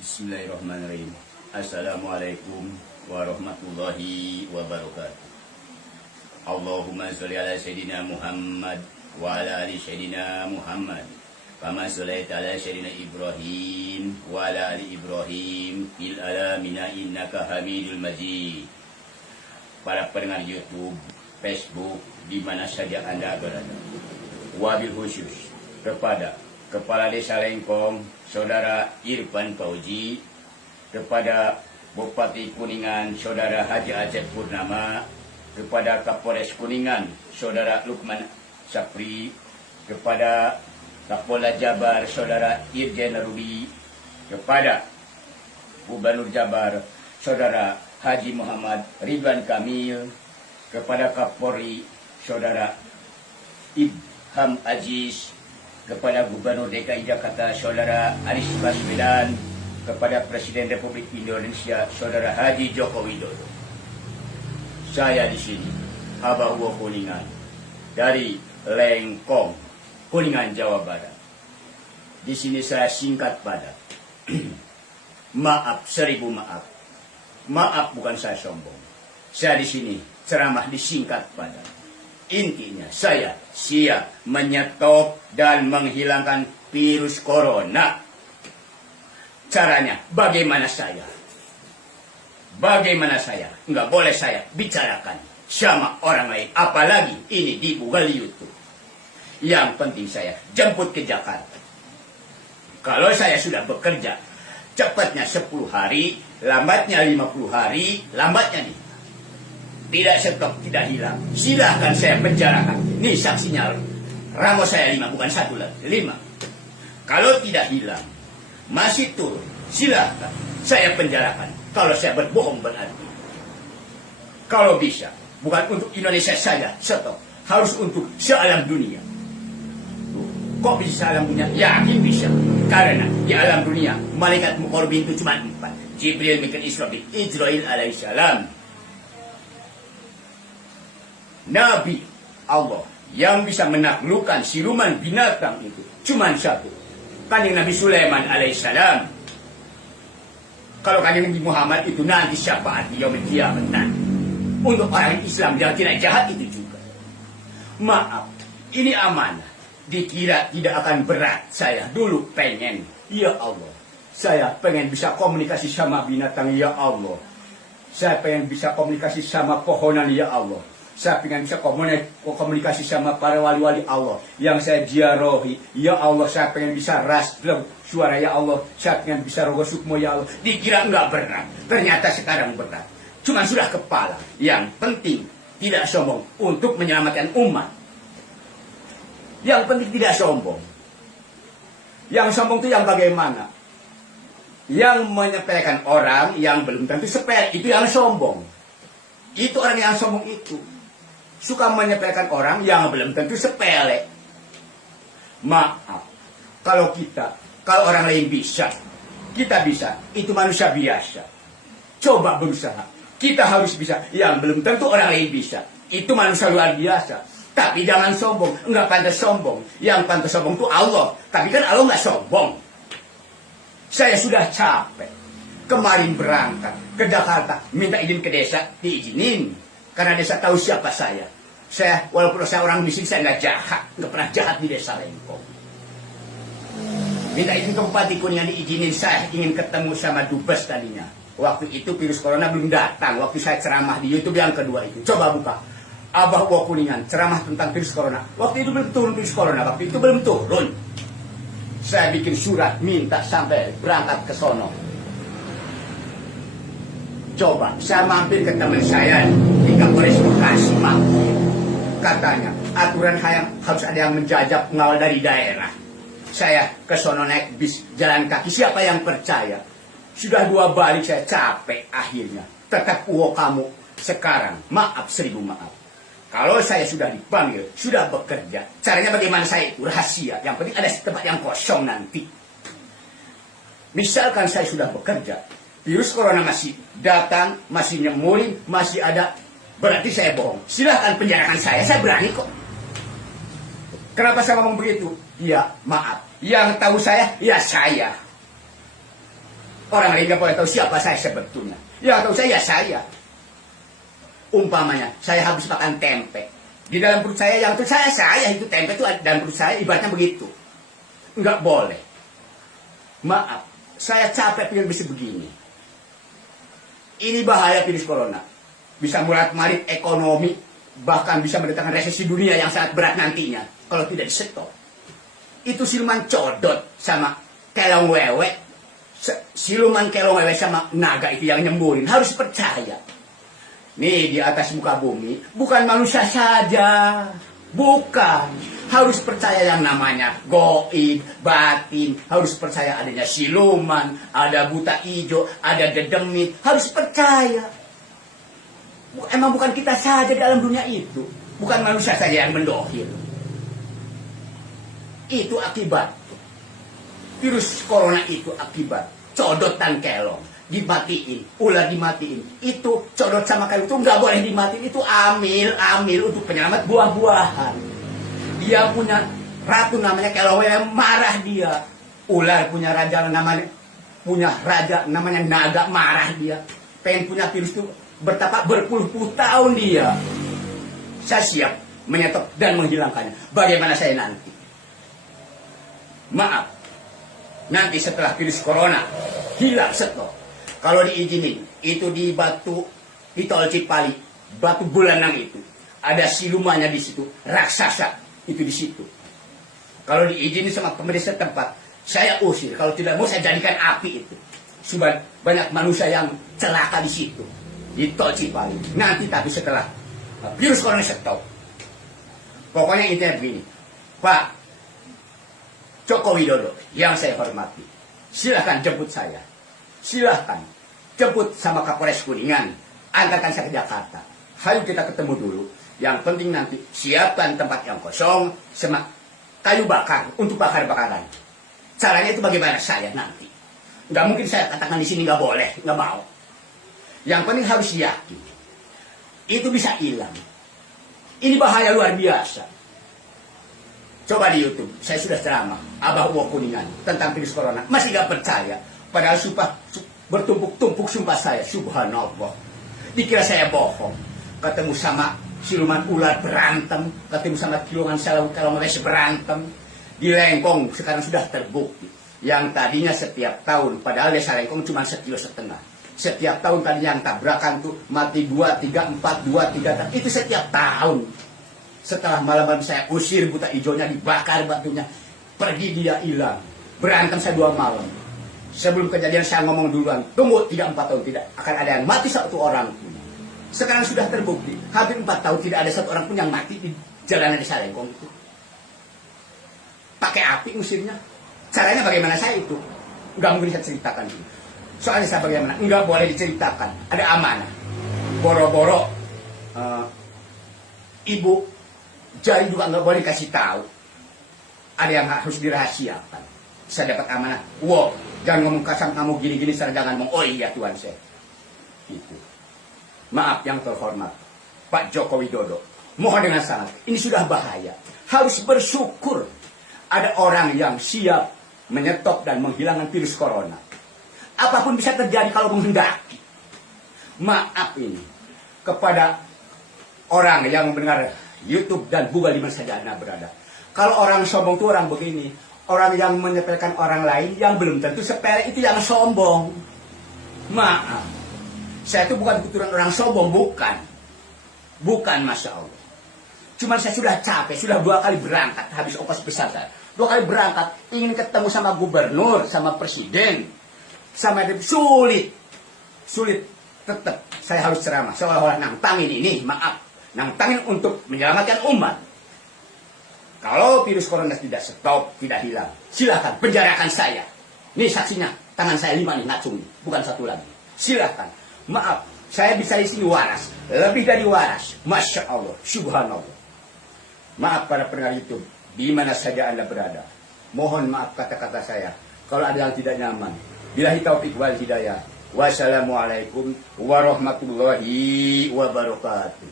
Bismillahirrahmanirrahim. Assalamualaikum warahmatullahi wabarakatuh. Allahumma sholli ala sayyidina Muhammad wa ala ali sayyidina Muhammad. Kama sholaita ala sayyidina Ibrahim wa ala ali Ibrahim fil alamina innaka Hamidul Majid. Para pendengar YouTube, Facebook, di mana saja Anda berada. Wabil khusus kepada Kepala Desa Lengkong, Saudara Irfan Fauzi, kepada Bupati Kuningan, Saudara Haji Aceh Purnama, kepada Kapolres Kuningan, Saudara Lukman Sapri, kepada Kapolda Jabar, Saudara Irjen Rudi, kepada Gubernur Jabar, Saudara Haji Muhammad Ridwan Kamil, kepada Kapolri, Saudara Ibham Aziz, kepada Gubernur DKI Jakarta, Saudara Anies Baswedan, kepada Presiden Republik Indonesia, Saudara Haji Joko Widodo. Saya di sini, Abah Uwo Kuningan, dari Lengkong, Kuningan, Jawa Barat. Di sini saya singkat padat. Maaf, seribu maaf. Maaf, bukan saya sombong. Saya di sini ceramah disingkat padat. Intinya saya siap menyetop dan menghilangkan virus corona. Caranya bagaimana saya? Bagaimana saya? Nggak boleh saya bicarakan sama orang lain. Apalagi ini di Google YouTube. Yang penting saya jemput ke Jakarta. Kalau saya sudah bekerja, cepatnya 10 hari, lambatnya 50 hari, lambatnya nih. Tidak stop, tidak hilang. Silahkan saya penjarakan. Ini saksinya. Ramo saya 5, bukan 1 lagi. 5. Kalau tidak hilang, masih turun, silahkan saya penjarakan. Kalau saya berbohong berarti. Kalau bisa, bukan untuk Indonesia saja, stop. Harus untuk sealam dunia. Kok bisa alam dunia? Yakin bisa. Karena di alam dunia, malaikat muqarrabin itu cuma 4. Jibril, Mikail, Israfil, Israil alaihissalam. Nabi Allah yang bisa menaklukkan siluman binatang itu cuma 1. Kanjeng Nabi Sulaiman alaihissalam. Kalau kanjeng Nabi Muhammad itu nanti syafaat di yaumil qiyamah nanti. Untuk orang Islam yang tidak jahat itu juga. Maaf, ini amanah. Dikira tidak akan berat. Saya dulu pengen, ya Allah, saya pengen bisa komunikasi sama binatang, ya Allah. Saya pengen bisa komunikasi sama pohonan, ya Allah. Saya pengen bisa komunikasi sama para wali-wali Allah yang saya ziarahi. Ya Allah, saya pengen bisa rasdem suara, ya Allah. Saya pengen bisa rogo sukmo, ya Allah. Dikira enggak berat, ternyata sekarang berat. Cuma sudah kepala. Yang penting tidak sombong untuk menyelamatkan umat. Yang penting tidak sombong. Yang sombong itu yang bagaimana? Yang menyepelekan orang yang belum tentu sepele, itu yang sombong. Itu orang yang sombong itu suka menyepelekan orang yang belum tentu sepele. Maaf, kalau orang lain bisa, kita bisa, itu manusia biasa. Coba berusaha, kita harus bisa. Yang belum tentu orang lain bisa, itu manusia luar biasa. Tapi jangan sombong, enggak pantas sombong. Yang pantas sombong itu Allah, tapi kan Allah nggak sombong. Saya sudah capek. Kemarin berangkat ke Jakarta, minta izin ke desa, diizinin. Karena desa tahu siapa saya. Saya, walaupun saya orang miskin, saya nggak jahat. Nggak pernah jahat di Desa Lengkong. Minta izin ke Bupati Kuningan, diizinin. Saya ingin ketemu sama Dubes tadinya. Waktu itu virus corona belum datang. Waktu saya ceramah di YouTube yang kedua itu. Coba buka. Abah Uwo Kuningan, ceramah tentang virus corona. Waktu itu belum turun virus corona. Waktu itu belum turun. Saya bikin surat, minta sampai berangkat ke sono. Coba, saya mampir ke teman saya di Kapolres Bekasi, mampir. Katanya, aturan harus ada yang menjajah pengawal dari daerah. Saya ke sono naik bis, jalan kaki, siapa yang percaya? Sudah 2 balik, saya capek akhirnya. Tetap Uwo kamu sekarang, maaf, seribu maaf. Kalau saya sudah dipanggil, sudah bekerja, caranya bagaimana saya itu rahasia. Yang penting ada tempat yang kosong nanti. Misalkan saya sudah bekerja, virus corona masih datang, masih nyemulin, masih ada, berarti saya bohong. Silahkan penjarakan saya berani kok. Kenapa saya ngomong begitu? Ya maaf, yang tahu saya, ya saya. Orang lain nggak boleh tahu siapa saya sebetulnya. Yang tahu saya, ya saya. Umpamanya, saya habis makan tempe. Di dalam perut saya, yang itu saya itu tempe itu dalam perut saya, ibaratnya begitu. Nggak boleh. Maaf, saya capek pengen bisa begini. Ini bahaya virus corona. Bisa murat-marit ekonomi, bahkan bisa mendatangkan resesi dunia yang sangat berat nantinya. Kalau tidak disetop. Itu siluman codot sama kelong wewe. Siluman kelong wewe sama naga itu yang nyemburin. Harus percaya. Nih di atas muka bumi, bukan manusia saja. Bukan. Harus percaya yang namanya goib, batin. Harus percaya adanya siluman, ada buta ijo, ada dedemit. Harus percaya. Emang bukan kita saja dalam dunia itu. Bukan manusia saja yang mendohir. Itu akibat. Virus corona itu akibat. Codot dan kelong. Dimatiin. Ular dimatiin. Itu codot sama kelong itu nggak boleh dimatiin. Itu amil untuk penyelamat buah-buahan. Dia punya ratu namanya kelong yang marah dia. Ular punya raja namanya naga, marah dia. Pengen punya virus itu bertapa berpuluh-puluh tahun dia. Saya siap menyetop dan menghilangkannya. Bagaimana saya nanti? Maaf, nanti setelah virus corona hilang stop. Kalau diizinin, itu di di tol Cipali, batu bulanang itu, ada silumannya di situ, raksasa itu di situ. Kalau diizinin sama pemerintah setempat, saya usir. Kalau tidak mau, saya jadikan api itu. Sudah banyak manusia yang celaka di situ, di tol Cipali. Nanti tapi setelah virus corona stop, pokoknya intinya begini, Pak Joko Widodo yang saya hormati, silahkan jemput saya. Silahkan jemput sama Kapolres Kuningan, antarkan saya ke Jakarta. Ayo kita ketemu dulu. Yang penting nanti siapkan tempat yang kosong sama kayu bakar untuk bakar-bakaran. Caranya itu bagaimana saya nanti. Nggak mungkin saya katakan di sini nggak boleh, nggak mau. Yang penting harus yakin. Itu bisa hilang. Ini bahaya luar biasa. Coba di YouTube, saya sudah ceramah, Abah Uwo Kuningan, tentang virus corona. Masih gak percaya. Padahal bertumpuk-tumpuk sumpah saya, subhanallah. Dikira saya bohong. Ketemu sama siluman ular berantem, ketemu sama kilungan kalau mereka berantem. Di Lengkong sekarang sudah terbukti. Yang tadinya setiap tahun, padahal desa Lengkong cuma 1,5 kilo. Setiap tahun tadi yang tabrakan tuh mati 2, 3, 4, 2, 3. Itu setiap tahun. Setelah malam saya usir buta ijonya, dibakar batunya, pergi dia hilang. Berantem saya 2 malam. Sebelum kejadian saya ngomong duluan, tunggu 3-4 tahun tidak akan ada yang mati 1 orang pun. Sekarang sudah terbukti, hampir 4 tahun tidak ada 1 orang pun yang mati di jalanan desa Lengkong itu. Pakai api usirnya. Caranya bagaimana saya itu? Nggak mungkin saya ceritakan itu. Soalnya saya bagaimana? Nggak boleh diceritakan. Ada amanah. Boro-boro ibu jari juga nggak boleh kasih tahu. Ada yang harus dirahasiakan. Saya dapat amanah. Wow, jangan ngomong kasar kamu gini-gini. Saya jangan ngomong, oh iya Tuhan saya. Itu. Maaf yang terhormat, Pak Joko Widodo. Mohon dengan sangat. Ini sudah bahaya. Harus bersyukur ada orang yang siap menyetop dan menghilangkan virus corona. Apapun bisa terjadi kalau menghendaki. Maaf ini kepada orang yang mendengar YouTube dan Google di mana saja Anda berada. Kalau orang sombong itu orang begini. Orang yang menyepelekan orang lain yang belum tentu sepele itu yang sombong. Maaf. Saya itu bukan keturunan orang sombong, bukan. Bukan, Masya Allah. Cuma saya sudah capek, sudah 2 kali berangkat, habis ongkos besar saya. 2 kali berangkat, ingin ketemu sama gubernur, sama presiden, sama sulit. Sulit, tetap saya harus ceramah. Seolah-olah nantangin ini, maaf. Nantangin untuk menyelamatkan umat. Kalau virus corona tidak stop, tidak hilang, silahkan penjarakan saya. Ini saksinya, tangan saya 5 nih, ngacung. Bukan 1 lagi. Silahkan. Maaf, saya bisa di sini waras. Lebih dari waras. Masya Allah, subhanallah. Maaf para pendengar YouTube, di mana saja Anda berada. Mohon maaf kata-kata saya. Kalau ada yang tidak nyaman. Billahi taufiq wal hidayah. Wassalamualaikum warahmatullahi wabarakatuh.